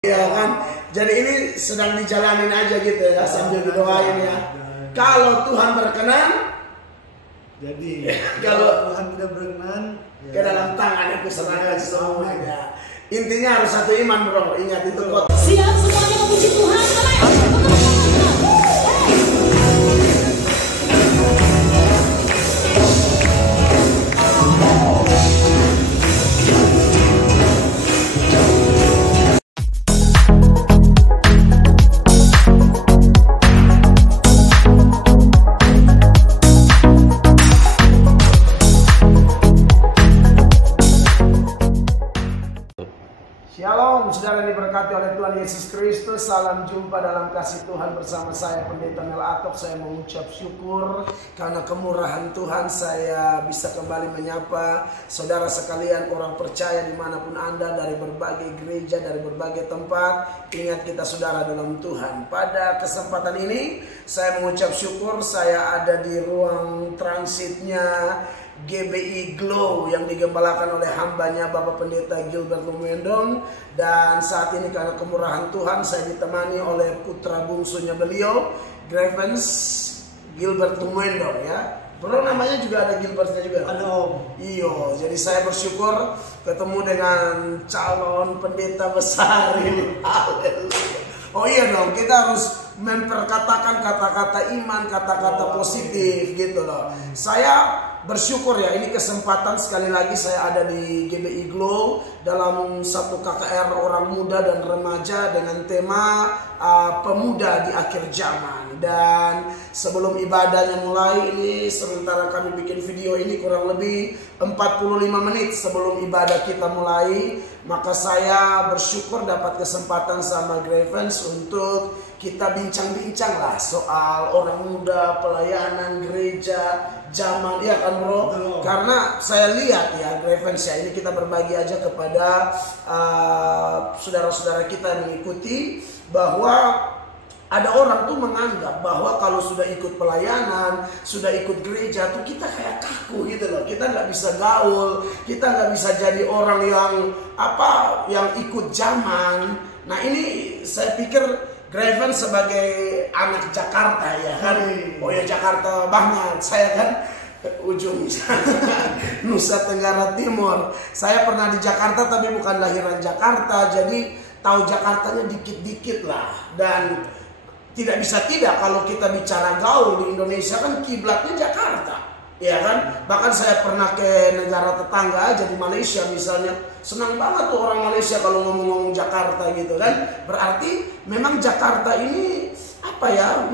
Iya kan, jadi ini sedang dijalanin aja gitu ya, sambil didoain ya. Kalau Tuhan berkenan, jadi kalau Tuhan tidak berkenan, ke dalam tangan aku serahkan semuanya. Intinya harus satu iman bro, ingat itu kok. Siap semuanya memuji Tuhan. Shalom, saudara diberkati oleh Tuhan Yesus Kristus. Salam jumpa dalam kasih Tuhan bersama saya Pendeta Mel Atok. Saya mengucap syukur karena kemurahan Tuhan saya bisa kembali menyapa saudara sekalian, orang percaya dimanapun Anda, dari berbagai gereja, dari berbagai tempat. Ingat kita saudara dalam Tuhan. Pada kesempatan ini saya mengucap syukur saya ada di ruang transitnya GBI Glow yang digembalakan oleh hambanya Bapak Pendeta Gilbert Lumendong. Dan saat ini karena kemurahan Tuhan saya ditemani oleh putra bungsunya beliau, Grevens Gilbert Lumendong ya. Bro, namanya juga ada Gilbertnya juga. ada Om. Iyo, jadi saya bersyukur ketemu dengan calon pendeta besar ini. Haleluya. Oh iya dong, kita harus memperkatakan kata-kata iman, kata-kata positif gitu loh. Saya bersyukur ya, ini kesempatan sekali lagi saya ada di GBI Glow dalam satu KKR orang muda dan remaja dengan tema pemuda di akhir zaman. Dan sebelum ibadahnya mulai ini, sementara kami bikin video ini kurang lebih 45 menit sebelum ibadah kita mulai, maka saya bersyukur dapat kesempatan sama Grevens untuk kita bincang-bincang lah soal orang muda, pelayanan gereja zaman, ya kan bro? Betul. Karena saya lihat ya Grevens ya, ini kita berbagi aja kepada saudara-saudara kita yang mengikuti, bahwa ada orang tuh menganggap bahwa kalau sudah ikut pelayanan, sudah ikut gereja tuh kita kayak kaku gitu loh. Kita nggak bisa gaul, kita nggak bisa jadi orang yang ikut zaman. Nah ini saya pikir Grevens sebagai anak Jakarta ya kan. Oh ya Jakarta banget, saya kan ujung Nusa Tenggara Timur. Saya pernah di Jakarta tapi bukan lahiran Jakarta, jadi tahu Jakartanya dikit-dikit lah. Dan tidak bisa tidak kalau kita bicara gaul di Indonesia kan kiblatnya Jakarta, ya kan? Bahkan saya pernah ke negara tetangga aja di Malaysia misalnya, senang banget tuh orang Malaysia kalau ngomong-ngomong Jakarta gitu kan. Berarti memang Jakarta ini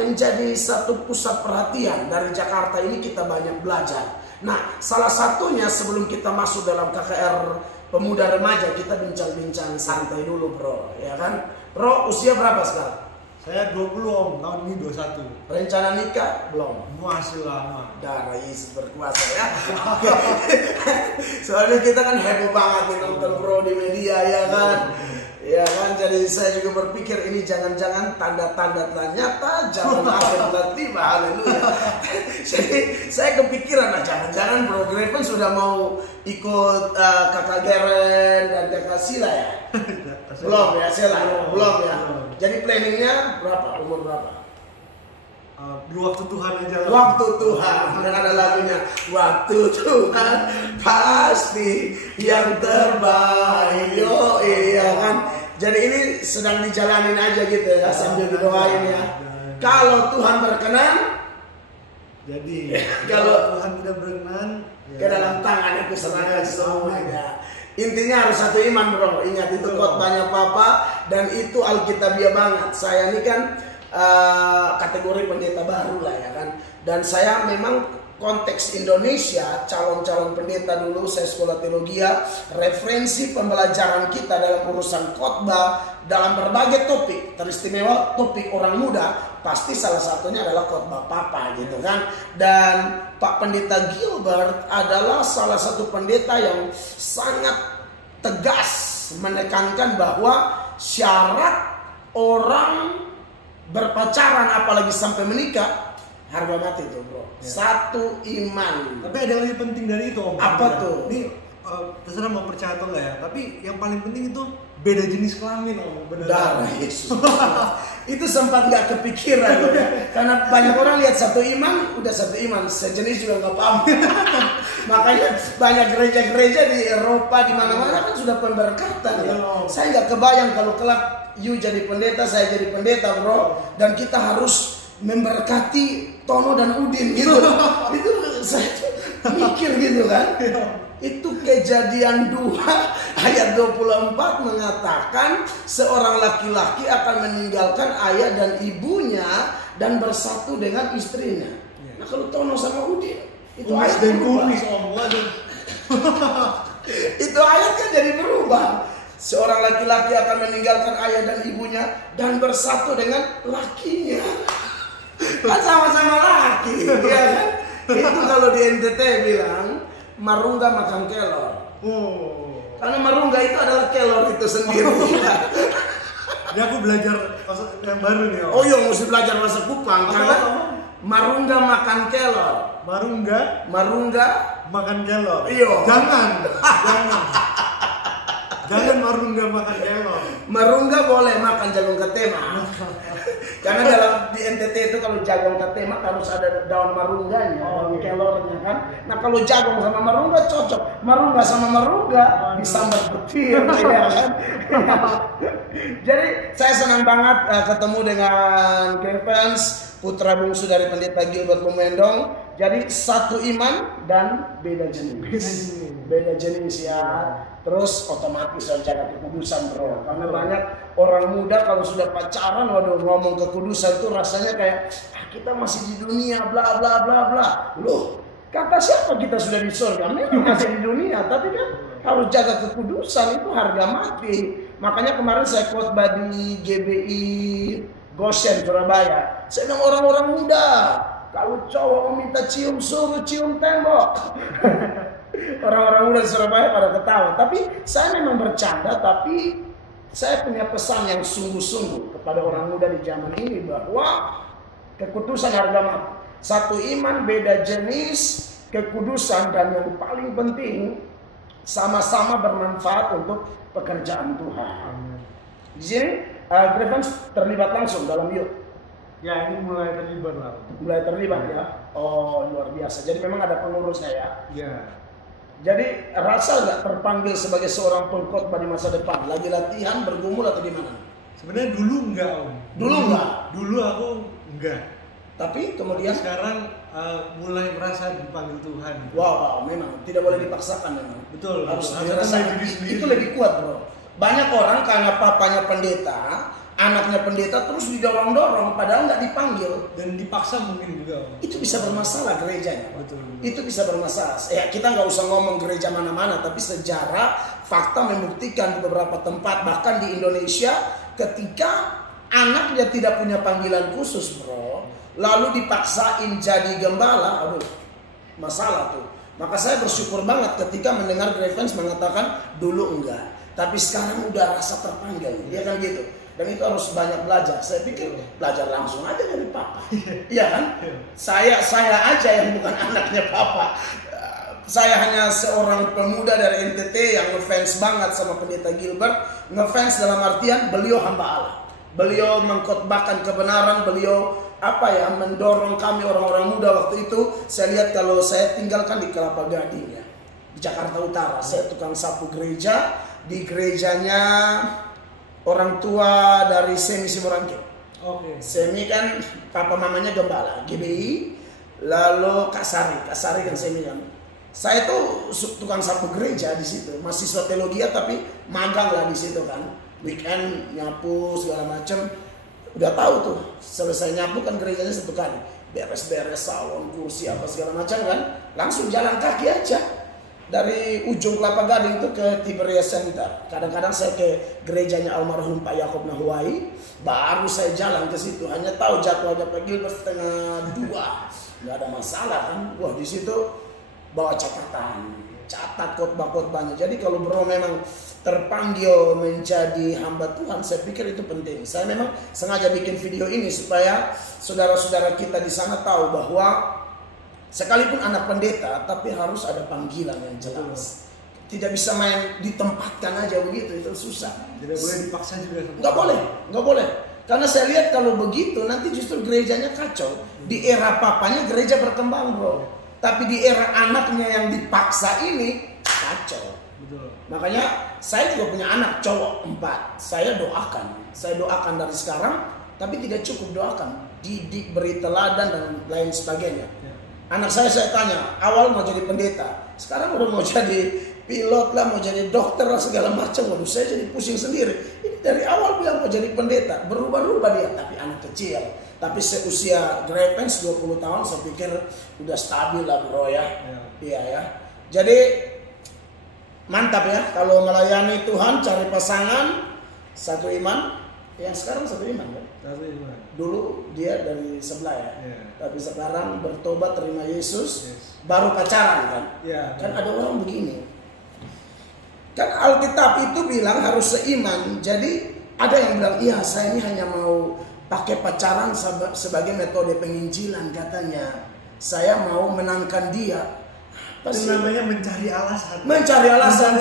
menjadi satu pusat perhatian. Dari Jakarta ini kita banyak belajar. Nah, salah satunya sebelum kita masuk dalam KKR pemuda remaja, kita bincang-bincang santai dulu bro, ya kan? Bro, usia berapa sekarang? Saya 20 Om, tahun ini 21. Rencana nikah belum? Masih lama. Darah Yesus berkuasa ya. Soalnya kita kan heboh banget nih nonton bro di media ya kan. Ya kan, jadi saya juga berpikir ini jangan-jangan tanda-tanda telah nyata, zaman akhir telah tiba, haleluya. Jadi saya kepikiran lah, jangan-jangan bro Grevens sudah mau ikut kakak Geren dan kakak Sila ya? Belum ya, Sila? Belum ya? Jadi planningnya berapa? Umur berapa? Di waktu Tuhan aja lah. Waktu Tuhan, dan ada lagunya, waktu Tuhan pasti yang terbaik. Yo iya kan. Jadi ini sedang dijalanin aja gitu ya, sambil didoain ya. Kalau Tuhan berkenan, jadi kalau Tuhan tidak berkenan, ke dalam tangan aku serahkan semuanya. Intinya harus satu iman bro. Ingat itu khotbahnya Papa, dan itu Alkitabiah banget. Saya ini kan kategori pendeta baru lah ya kan. Dan saya memang konteks Indonesia, calon-calon pendeta dulu saya sekolah teologi, referensi pembelajaran kita dalam urusan khotbah dalam berbagai topik, teristimewa topik orang muda, pasti salah satunya adalah khotbah Papa gitu kan. Dan Pak Pendeta Gilbert adalah salah satu pendeta yang sangat tegas menekankan bahwa syarat orang berpacaran apalagi sampai menikah harga mati tuh bro. Ya. Satu iman. Tapi ada yang lebih penting dari itu Om. Apa tuh? Ini terserah mau percaya atau enggak ya. Tapi yang paling penting itu beda jenis kelamin Om, benar. Darah Yesus. Itu sempat nggak kepikiran ya. Karena banyak orang lihat satu iman, udah satu iman, sejenis juga nggak paham. Makanya banyak gereja-gereja di Eropa di mana-mana kan sudah pemberkatan ya. Saya nggak kebayang kalau kelak you jadi pendeta, saya jadi pendeta bro, dan kita harus memberkati Tono dan Udin gitu. Itu saya mikir gitu kan. Itu Kejadian 2 ayat 24 mengatakan seorang laki-laki akan meninggalkan ayah dan ibunya dan bersatu dengan istrinya. Nah kalau Tono sama Udin itu ayat dan berubah. kumis Om. Waduh. Itu ayat kan jadi berubah. Seorang laki-laki akan meninggalkan ayah dan ibunya dan bersatu dengan lakinya. Kan sama-sama laki, ya kan? Itu kalau di NTT bilang marungga makan kelor. Oh. Karena marungga itu adalah kelor itu sendiri. Ini aku belajar yang baru nih Om. Oh iya, mesti belajar bahasa Kupang karena marungga makan kelor. Marungga makan kelor. Iya. Jangan. Jangan marungga makan kelor. Marungga boleh makan jagung ketema. Karena dalam di NTT itu kalau jagung ketema harus ada daun marungganya, daun kelornya kan. Nah kalau jagung sama marungga cocok. Marungga sama marungga disambar petir, ya kan. Jadi saya senang banget ketemu dengan Grevens, putra bungsu dari Pendeta Gilbert Lumendong. Jadi satu iman dan beda jenis. Beda jenis ya. Terus otomatis jaga kekudusan bro. Karena banyak orang muda kalau sudah pacaran, waduh ngomong kekudusan itu rasanya kayak kita masih di dunia bla bla bla bla. Loh, kata siapa kita sudah di surga? Memang masih di dunia, tapi kan harus jaga kekudusan, itu harga mati. Makanya kemarin saya khotbah di GBI Goshen Surabaya. Saya bilang orang-orang muda, kalau cowok meminta cium, suruh cium tembok. Orang-orang muda di Surabaya pada ketawa. Tapi saya memang bercanda, tapi saya punya pesan yang sungguh-sungguh kepada orang muda di zaman ini bahwa kekudusan harga mati. Satu iman, beda jenis, kekudusan, dan yang paling penting sama-sama bermanfaat untuk pekerjaan Tuhan. Di sini Grevens terlibat langsung dalam youth. Ya ini mulai terlibat lah. Mulai terlibat ya. Oh luar biasa. Jadi memang ada pengurusnya ya. Ya. Jadi rasa nggak terpanggil sebagai seorang pengkhotbah di masa depan? Lagi latihan, bergumul atau gimana? Sebenarnya dulu enggak Om. Dulu enggak? Dulu aku enggak. Tapi kemudian sekarang mulai merasa dipanggil Tuhan. Wow, memang tidak boleh dipaksakan memang. Betul. Harus betul. dirasakan. Itu lebih kuat bro. Banyak orang karena papanya pendeta, anaknya pendeta terus didorong-dorong padahal nggak dipanggil dan dipaksa mungkin juga Om. Itu bisa bermasalah gerejanya. Betul. Itu bisa bermasalah. Ya kita nggak usah ngomong gereja mana-mana, tapi sejarah fakta membuktikan di beberapa tempat bahkan di Indonesia ketika anaknya tidak punya panggilan khusus bro, lalu dipaksain jadi gembala, aduh masalah tuh. Maka saya bersyukur banget ketika mendengar Grevens mengatakan dulu enggak, tapi sekarang udah rasa terpanggil, ya kan gitu. Dan itu harus banyak belajar. Saya pikir belajar langsung aja dari papa. Iya kan? Saya aja yang bukan anaknya papa. Saya hanya seorang pemuda dari NTT yang ngefans banget sama Pendeta Gilbert. Ngefans dalam artian beliau hamba Allah. Beliau mengkhotbahkan kebenaran, beliau mendorong kami orang-orang muda waktu itu. Saya lihat kalau saya tinggalkan di Kelapa Gading ya, di Jakarta Utara. Saya tukang sapu gereja. Di gerejanya orang tua dari Semi Simorangke. Oke. Semi kan papa mamanya gembala GBI, lalu Kak Sari kan Semi kan. Saya tuh tukang sapu gereja di situ, mahasiswa teologi tapi magang lah di situ kan. Weekend nyapu segala macam. Udah tahu tuh, selesai nyapu kan gerejanya satu kali. Beres-beres salon, kursi apa segala macam kan. Langsung jalan kaki aja. Dari ujung Kelapa Gading itu ke Tiberias Center. Kadang-kadang saya ke gerejanya almarhum Pak Yakob Nahuai, baru saya jalan ke situ. Hanya tahu jadwalnya Pak Gilbert setengah 2, nggak ada masalah kan. Wah di situ bawa catatan, catat khotbah-khotbahnya. Jadi kalau bro memang terpanggil menjadi hamba Tuhan, saya pikir itu penting. Saya memang sengaja bikin video ini supaya saudara-saudara kita di sana tahu bahwa sekalipun anak pendeta, tapi harus ada panggilan yang jelas. tidak bisa main ditempatkan aja begitu, itu susah. Tidak boleh dipaksa juga. Nggak boleh. Karena saya lihat kalau begitu nanti justru gerejanya kacau. Di era papanya gereja berkembang bro, tapi di era anaknya yang dipaksa ini kacau. Betul. Makanya saya juga punya anak cowok 4. Saya doakan dari sekarang, tapi tidak cukup doakan, didik, beri teladan dan lain sebagainya. Ya. Anak saya tanya, awal mau jadi pendeta, sekarang udah mau jadi pilot lah, mau jadi dokter lah, segala macam. Waduh, saya jadi pusing sendiri. Ini dari awal bilang mau jadi pendeta, berubah-ubah dia, tapi anak kecil. Tapi seusia Grevens 20 tahun, saya pikir udah stabil lah bro ya. Iya ya. Jadi mantap ya, kalau melayani Tuhan, cari pasangan satu iman. Yang sekarang satu iman kan? Satu iman. Dulu dia dari sebelah ya. Yeah. Tapi sekarang bertobat, terima Yesus, Yes. baru pacaran kan? Yeah. Kan ada orang begini. Kan Alkitab itu bilang harus seiman. Jadi ada yang bilang, iya saya ini hanya mau pakai pacaran sebagai metode penginjilan katanya. Saya mau menangkan dia. Itu namanya mencari alasan. Mencari alasan.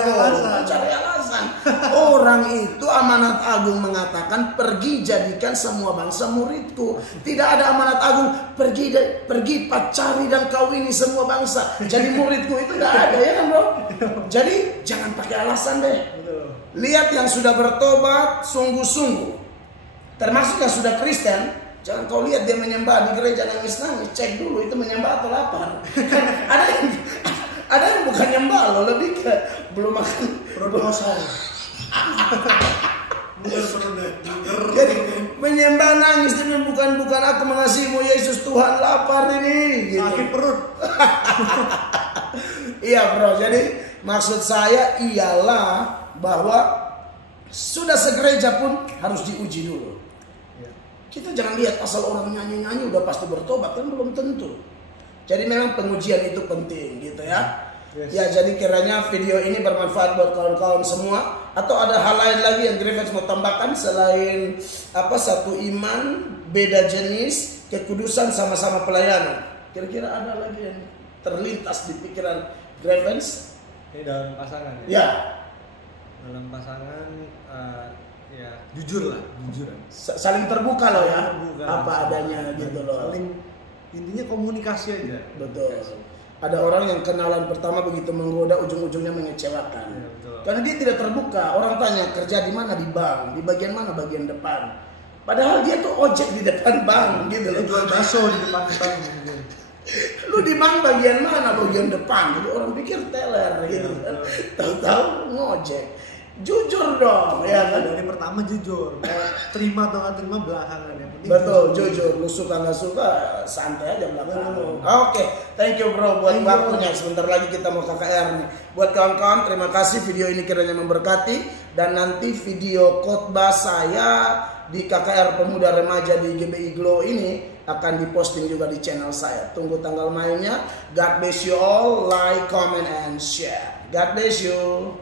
Orang itu amanat agung mengatakan, pergi jadikan semua bangsa muridku. Tidak ada amanat agung pergi pacari dan kawini semua bangsa jadi muridku, itu tidak ada ya kan bro. Jadi jangan pakai alasan deh. Lihat yang sudah bertobat sungguh-sungguh, termasuk yang sudah Kristen. Jangan kau lihat dia menyembah di gereja nangis-nangis, cek dulu itu menyembah atau lapar. Ada yang bukan nyembah loh, lebih ke belum makan Perut kosong. Jadi menyembah nangis ini bukan aku mengasihimu Yesus Tuhan, lapar ini gitu. Sakit perut. Iya bro, jadi maksud saya ialah bahwa sudah segereja pun harus diuji dulu. Kita jangan lihat asal orang nyanyi-nyanyi udah pasti bertobat, kan belum tentu. Jadi memang pengujian itu penting gitu ya. Yes. Ya, jadi kiranya video ini bermanfaat buat kawan-kawan semua. Atau ada hal lain lagi yang Grevens mau tambahkan selain satu iman, beda jenis, kekudusan, sama-sama pelayanan. Kira-kira ada lagi yang terlintas di pikiran Grevens? Ini dalam pasangan ya. Ya. Dalam pasangan ya jujur lah, jujur. Saling terbuka loh ya. Terbuka. Apa adanya gitu loh. Saling, intinya komunikasi aja. Betul. Ada orang yang kenalan pertama begitu menggoda, ujung-ujungnya mengecewakan. Ya, betul. Karena dia tidak terbuka. Orang tanya kerja di mana, di bank, di bagian mana, bagian depan. Padahal dia tuh ojek di depan bank gitu loh. Jual bakso di depan bank. Lu di bank bagian mana, bagian depan. Jadi orang pikir teller gitu. Ya, tahu-tahu ngojek. Jujur dong ya kan. Dari pertama jujur. Mau terima atau nggak terima belakangan. Yang penting Betul, jujur. Lu suka nggak suka santai aja belakangan. Oke, thank you bro buat waktunya. Sebentar lagi kita mau KKR nih. Buat kawan-kawan, terima kasih video ini kiranya memberkati. Dan nanti video khotbah saya di KKR Pemuda Remaja di GBI Glow ini akan diposting juga di channel saya. Tunggu tanggal mainnya. God bless you all. Like, comment, and share. God bless you.